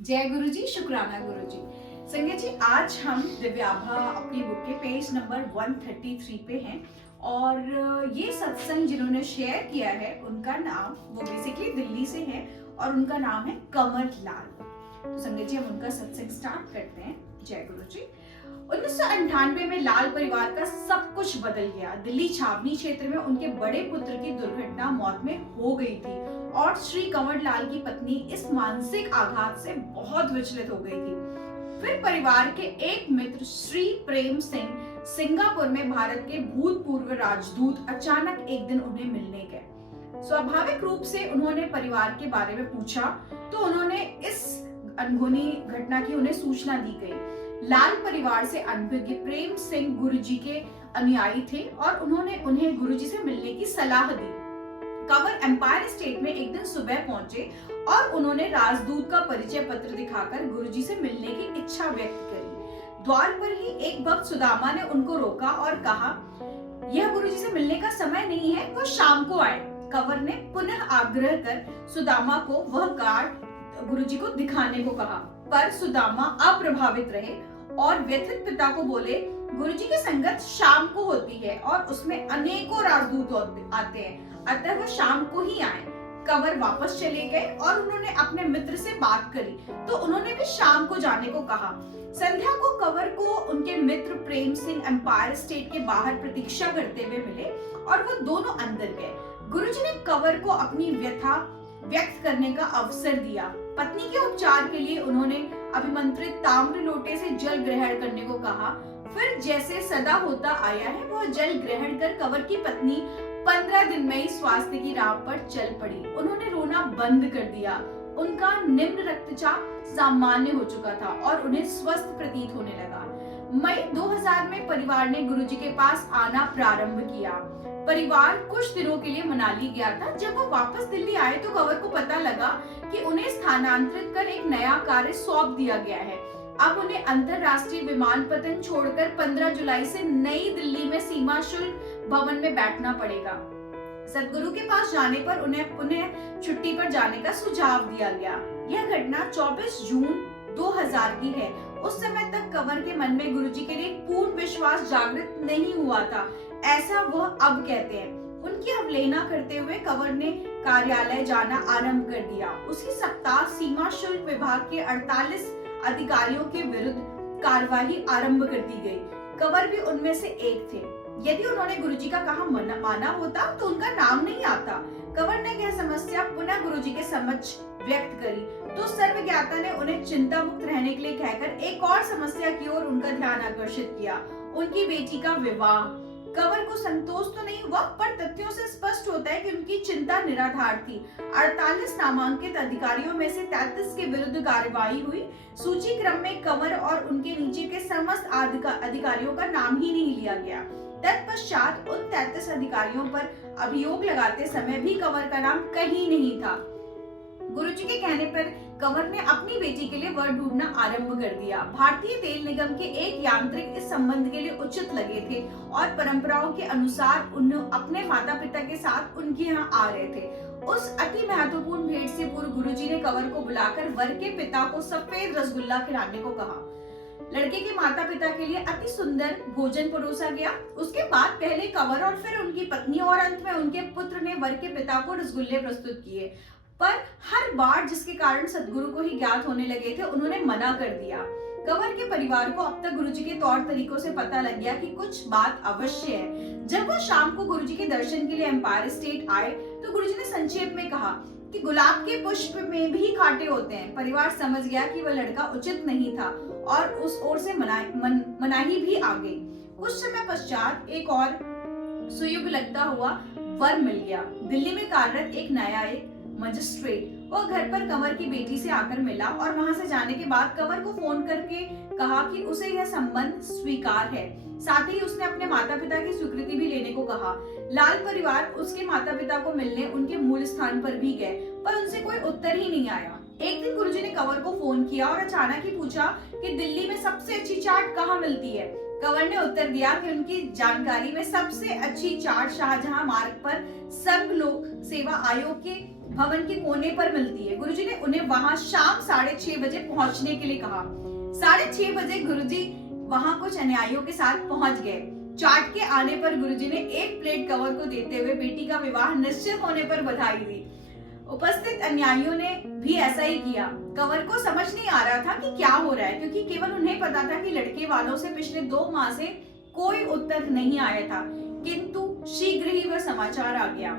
जय गुरु जी, शुक्राना गुरु जी। संगत जी, आज हम दिव्याभा अपनी बुक के पेज नंबर 133 पे हैं और ये सत्संग जिन्होंने शेयर किया है उनका नाम, वो बेसिकली दिल्ली से है और उनका नाम है कंवर लाल। तो संगत जी, हम उनका सत्संग स्टार्ट करते हैं। जय गुरु जी। 1998 में लाल परिवार का सब कुछ बदल गया। दिल्ली छावनी क्षेत्र में उनके बड़े पुत्र की दुर्घटना मौत में हो गई थी और श्री कंवर लाल की पत्नी इस मानसिक आघात से बहुत विचलित हो गई थी। फिर परिवार के एक मित्र श्री प्रेम सिंह सिंगापुर में भारत के भूतपूर्व राजदूत अचानक एक दिन उन्हें मिलने गए। स्वाभाविक रूप से उन्होंने परिवार के बारे में पूछा तो उन्होंने इस अनहोनी घटना की उन्हें सूचना दी गई। लाल परिवार से अनभिज्ञ प्रेम सिंह गुरुजी के अनुयायी थे और उन्होंने उन्हें गुरुजी से मिलने की सलाह दी। कंवर एम्पायर स्टेट में एक दिन सुबह पहुंचे और उन्होंने राजदूत का परिचय पत्र दिखाकर गुरुजी से मिलने की इच्छा व्यक्त करी। द्वार पर ही एक भक्त सुदामा ने उनको रोका और कहा, यह गुरुजी से मिलने का समय नहीं है, वो शाम को आए। कंवर ने पुनः आग्रह कर सुदामा को वह कार्ड गुरुजी को दिखाने को कहा, पर सुदामा अप्रभावित रहे और व्यथित पिता को बोले, गुरुजी की संगत शाम को होती है और उसमें अनेकों राजदूत आते हैं, अतः वह शाम को ही आए। कंवर वापस चले गए और उन्होंने अपने मित्र से बात करी तो उन्होंने भी शाम को जाने को कहा। संध्या को कंवर को उनके मित्र प्रेम सिंह एम्पायर स्टेट के बाहर प्रतीक्षा करते हुए मिले और वो दोनों अंदर गए। गुरुजी ने कंवर को अपनी व्यथा व्यक्त करने का अवसर दिया। पत्नी के उपचार के लिए उन्होंने अभिमंत्रित ताम्र लोटे से जल ग्रहण करने को कहा। फिर जैसे सदा होता आया है, वह जल ग्रहण कर कंवर की पत्नी 15 दिन में ही स्वास्थ्य की राह पर चल पड़ी। उन्होंने रोना बंद कर दिया। उनका निम्न रक्तचाप सामान्य हो चुका था और उन्हें स्वस्थ प्रतीत होने लगा। मई 2000 में परिवार ने गुरुजी के पास आना प्रारंभ किया। परिवार कुछ दिनों के लिए मनाली गया था। जब वो वापस दिल्ली आए तो कंवर को पता लगा कि उन्हें स्थानांतरित कर एक नया कार्य सौंप दिया गया है। अब उन्हें अंतरराष्ट्रीय विमानपत्तन छोड़कर 15 जुलाई से नई दिल्ली में सीमा शुल्क भवन में बैठना पड़ेगा। सदगुरु के पास जाने पर उन्हें पुनः छुट्टी पर जाने का सुझाव दिया गया। यह घटना 24 जून 2000 की है। उस समय तक कंवर के मन में गुरुजी के लिए पूर्ण विश्वास जागृत नहीं हुआ था, ऐसा वह अब कहते हैं। उनकी अवहेलना करते हुए कंवर ने कार्यालय जाना आरंभ कर दिया। उसी सप्ताह सीमा शुल्क विभाग के 48 अधिकारियों के विरुद्ध कार्यवाही आरंभ कर दी गई। कंवर भी उनमें से एक थे। यदि उन्होंने गुरुजी का कहा माना होता तो उनका नाम नहीं आता। कंवर ने यह समस्या पुनः गुरुजी के समक्ष व्यक्त करी तो सर्वज्ञाता ने उन्हें चिंता मुक्त रहने के लिए कहकर एक और समस्या की ओर उनका ध्यान आकर्षित किया, उनकी बेटी का विवाह। कंवर को संतोष तो नहीं हुआ, पर तथ्यों से स्पष्ट होता है कि उनकी चिंता निराधार थी। 48 नामांकित अधिकारियों में से 33 के विरुद्ध कार्यवाही हुई। सूची क्रम में कंवर और उनके नीचे के समस्त अधिकारियों का नाम ही नहीं लिया गया। तत्पश्चात उन 33 अधिकारियों पर अभियोग लगाते समय भी कंवर का नाम कहीं नहीं था। गुरुजी के कहने पर कंवर ने अपनी बेटी के लिए वर ढूंढना आरंभ कर दिया। भारतीय तेल निगम के एक यांत्रिक इस संबंध के लिए उचित लगे थे और परंपराओं के अनुसार उन्हें अपने माता पिता के साथ उनके यहाँ आ रहे थे। उस अति महत्वपूर्ण भेंट से पूर्व गुरुजी ने कंवर को बुलाकर वर के पिता को सफेद रसगुल्ला खिलाने को कहा। लड़के के माता पिता के लिए अति सुंदर भोजन परोसा गया। उसके बाद पहले कंवर और फिर उनकी पत्नी और अंत में उनके पुत्र ने वर के पिता को रसगुल्ले प्रस्तुत किए, पर हर बार जिसके कारण सदगुरु को ही ज्ञात होने लगे थे, उन्होंने मना कर दिया। कंवर के परिवार को अब तक गुरुजी के तौर तरीकों से पता लग गया कि कुछ बात अवश्य है। जब वो शाम को गुरुजी के दर्शन के लिए एम्पायर स्टेट आए तो गुरुजी ने संक्षेप में कहा कि गुलाब के पुष्प में भी कांटे होते हैं। परिवार समझ गया कि वह लड़का उचित नहीं था और उस ओर से मनाही भी आ गई। कुछ समय पश्चात एक और सुयुग लगता हुआ वर मिल गया। दिल्ली में कार्यरत एक न्यायिक मजिस्ट्रेट वह घर पर कंवर की बेटी से आकर मिला और वहां से जाने के बाद कंवर को फोन करके कहा कि उसे यह संबंध स्वीकार है। साथ ही उसने अपने माता पिता की स्वीकृति भी लेने को कहा। लाल परिवार उसके माता पिता को मिलने उनके मूल स्थान पर भी गए, पर उनसे कोई उत्तर ही नहीं आया। एक दिन गुरुजी ने कंवर को फोन किया और अचानक ही पूछा कि दिल्ली में सबसे अच्छी चाट कहाँ मिलती है। कंवर ने उत्तर दिया कि उनकी जानकारी में सबसे अच्छी चाट शाहजहां मार्ग पर संघ लोक सेवा आयोग के भवन के कोने पर मिलती है। गुरुजी ने उन्हें वहां शाम 6:30 बजे पहुंचने के लिए कहा। 6:30 बजे गुरुजी वहां कुछ अनुयायियों के साथ पहुंच गए। चाट के आने पर गुरुजी ने एक प्लेट कवर को देते हुए बेटी का विवाह निश्चित होने पर बधाई दी। उपस्थित अनुयायियों ने भी ऐसा ही किया। कंवर को समझ नहीं आ रहा था कि क्या हो रहा है, क्योंकि केवल उन्हें पता था कि लड़के वालों से पिछले 2 माह से कोई उत्तर नहीं आया था, किंतु शीघ्र ही वह समाचार आ गया।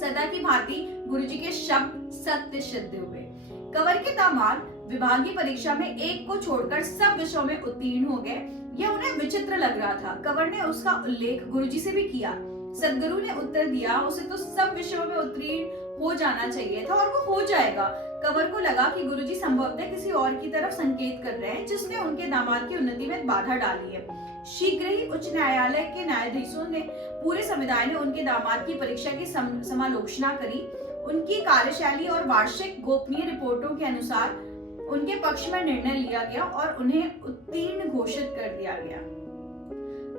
सदा की भांति गुरुजी के शब्द सत्य सिद्ध हुए। कंवर के दामाद विभागीय परीक्षा में एक को छोड़कर सब विषयों में उत्तीर्ण हो गए। यह उन्हें विचित्र लग रहा था। कंवर ने उसका उल्लेख गुरुजी से भी किया। सदगुरु ने उत्तर दिया, उसे तो सब विषयों में उत्तीर्ण हो जाना चाहिए था और वो हो जाएगा। कंवर को लगा कि गुरुजी संभवतः किसी और की तरफ संकेत कर रहे हैं, जिसने उनके दामाद की उन्नति में बाधा डाली है। शीघ्र ही उच्च न्यायालय के न्यायाधीशों ने, पूरे समुदाय ने उनके दामाद की परीक्षा की समालोचना करी। उनकी कार्यशैली और वार्षिक गोपनीय रिपोर्टों के अनुसार उनके पक्ष में निर्णय लिया गया और उन्हें उत्तीर्ण घोषित कर दिया गया।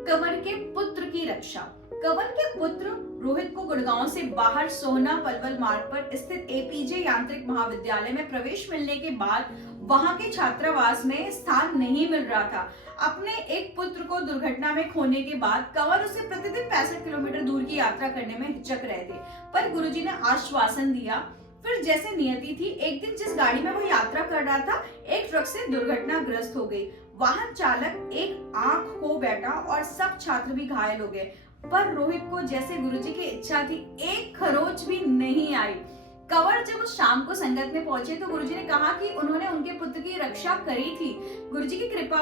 कंवर के पुत्र की रक्षा। कंवर के पुत्र रोहित को गुड़गांव से बाहर सोहना पलवल मार्ग पर स्थित एपीजे यांत्रिक महाविद्यालय में प्रवेश मिलने के बाद वहां के छात्रावास में स्थान नहीं मिल रहा था। अपने एक पुत्र को दुर्घटना में खोने के बाद कंवर उसे प्रतिदिन 65 किलोमीटर दूर की यात्रा करने में हिचक रहे थे, पर गुरुजी ने आश्वासन दिया। फिर जैसे नियति थी, एक दिन जिस गाड़ी में वो यात्रा कर रहा था, एक ट्रक से दुर्घटनाग्रस्त हो गई। वाहन चालक एक आंख खो बैठा और सब छात्र भी घायल हो गए, पर रोहित को जैसे गुरुजी की इच्छा थी, एक खरोच भी नहीं आई। कंवर जब उस शाम को संगत में पहुंचे तो गुरुजी ने कहा कि उन्होंने उनके पुत्र की रक्षा करी थी। गुरुजी की कृपा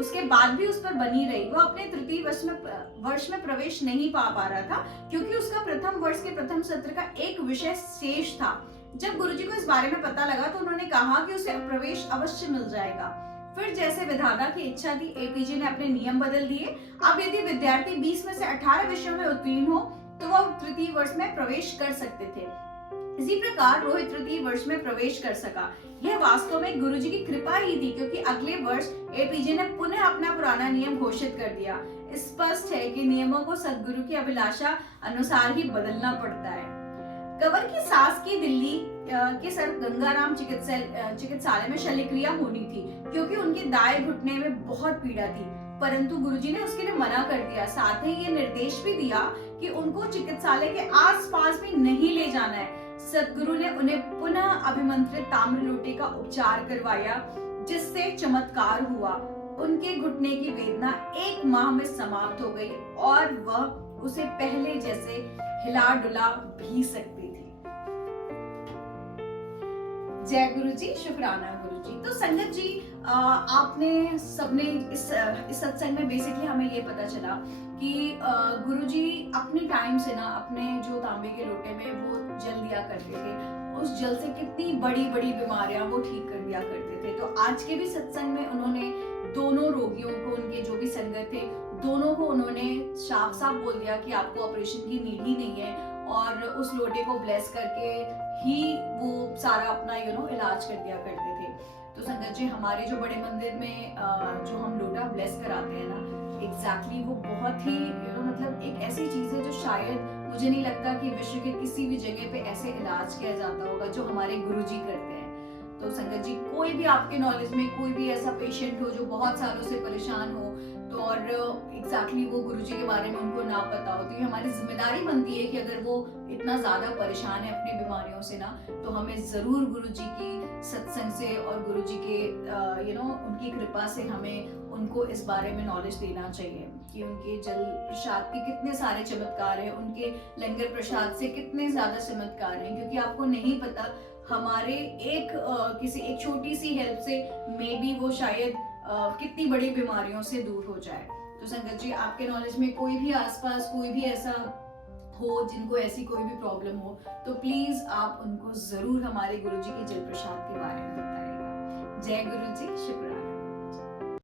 उसके बाद भी उस पर बनी रही। वो अपने तृतीय वर्ष में प्रवेश नहीं पा रहा था, क्योंकि उसका प्रथम वर्ष के प्रथम सत्र का एक विषय शेष था। जब गुरुजी को इस बारे में पता लगा तो उन्होंने कहा कि उसे प्रवेश अवश्य मिल जाएगा। फिर जैसे विधाता की इच्छा थी, एपीजे ने अपने नियम बदल दिए। अब यदि विद्यार्थी 20 में से 18 विषयों में उत्तीर्ण हो तो वह तृतीय वर्ष में प्रवेश कर सकते थे। इसी प्रकार रोहित तृतीय वर्ष में प्रवेश कर सका। यह वास्तव में गुरुजी की कृपा ही थी, क्योंकि अगले वर्ष एपीजे ने पुनः अपना पुराना नियम घोषित कर दिया। स्पष्ट है कि नियमों को सदगुरु की अभिलाषा अनुसार ही बदलना पड़ता है। कंवर की सास की दिल्ली के सर गंगाराम चिकित्सालय में शल्यक्रिया होनी थी, क्योंकि उनके दाएं घुटने में बहुत पीड़ा थी, परंतु गुरुजी ने उसके लिए मना कर दिया। साथ ही ये निर्देश भी दिया कि उनको चिकित्सालय के आसपास भी नहीं ले जाना है। सदगुरु ने उन्हें पुनः अभिमंत्रित ताम्र लोटे का उपचार करवाया, जिससे चमत्कार हुआ। उनके घुटने की वेदना 1 माह में समाप्त हो गई और वह उसे पहले जैसे हिला डुला भी सकती थी। जय गुरु जी, शुक्राना गुरु जी। तो संगत जी, आपने सबने इस सत्संग में बेसिकली हमें ये पता चला कि गुरुजी अपने टाइम से ना अपने जो तांबे के लोटे में वो जल दिया करते थे, उस जल से कितनी बड़ी बड़ी बीमारियां वो ठीक कर दिया करते थे। तो आज के भी सत्संग में उन्होंने दोनों रोगियों को, उनके जो भी संगत थे, दोनों को उन्होंने साफ साफ बोल दिया कि आपको ऑपरेशन की नीड ही नहीं है, और उस लोटे को ब्लेस करके ही वो सारा अपना इलाज कर दिया करते थे। तो संगत जी, हमारे जो बड़े मंदिर में जो हम लोटा ब्लेस कराते हैं ना, एग्जैक्टली वो बहुत ही मतलब एक ऐसी चीज है जो शायद मुझे नहीं लगता कि विश्व के किसी भी जगह पे ऐसे इलाज किया जाता होगा जो हमारे गुरुजी करते हैं। तो संगत जी, कोई भी आपके नॉलेज में कोई भी ऐसा पेशेंट हो जो बहुत सालों से परेशान हो, तो और एग्जैक्टली वो गुरुजी के बारे में उनको ना पता हो, तो ये हमारी जिम्मेदारी बनती है कि अगर वो इतना ज्यादा परेशान है अपनी बीमारियों से ना, तो हमें जरूर गुरुजी की सत्संग से और गुरुजी के उनकी कृपा से हमें उनको इस बारे में नॉलेज देना चाहिए कि उनके जल प्रसाद के कितने सारे चमत्कार हैं, उनके लंगर प्रसाद से कितने ज्यादा चमत्कार हैं। क्योंकि आपको नहीं पता, हमारे किसी एक छोटी सी हेल्प से मे बी वो शायद कितनी बड़ी बीमारियों से दूर हो जाए। तो संगत जी, आपके नॉलेज में कोई भी आसपास कोई भी ऐसा हो जिनको ऐसी कोई भी प्रॉब्लम हो, तो प्लीज आप उनको जरूर हमारे गुरुजी के जल प्रसाद के बारे में बताइएगा। जय गुरु जी, शुक्राना।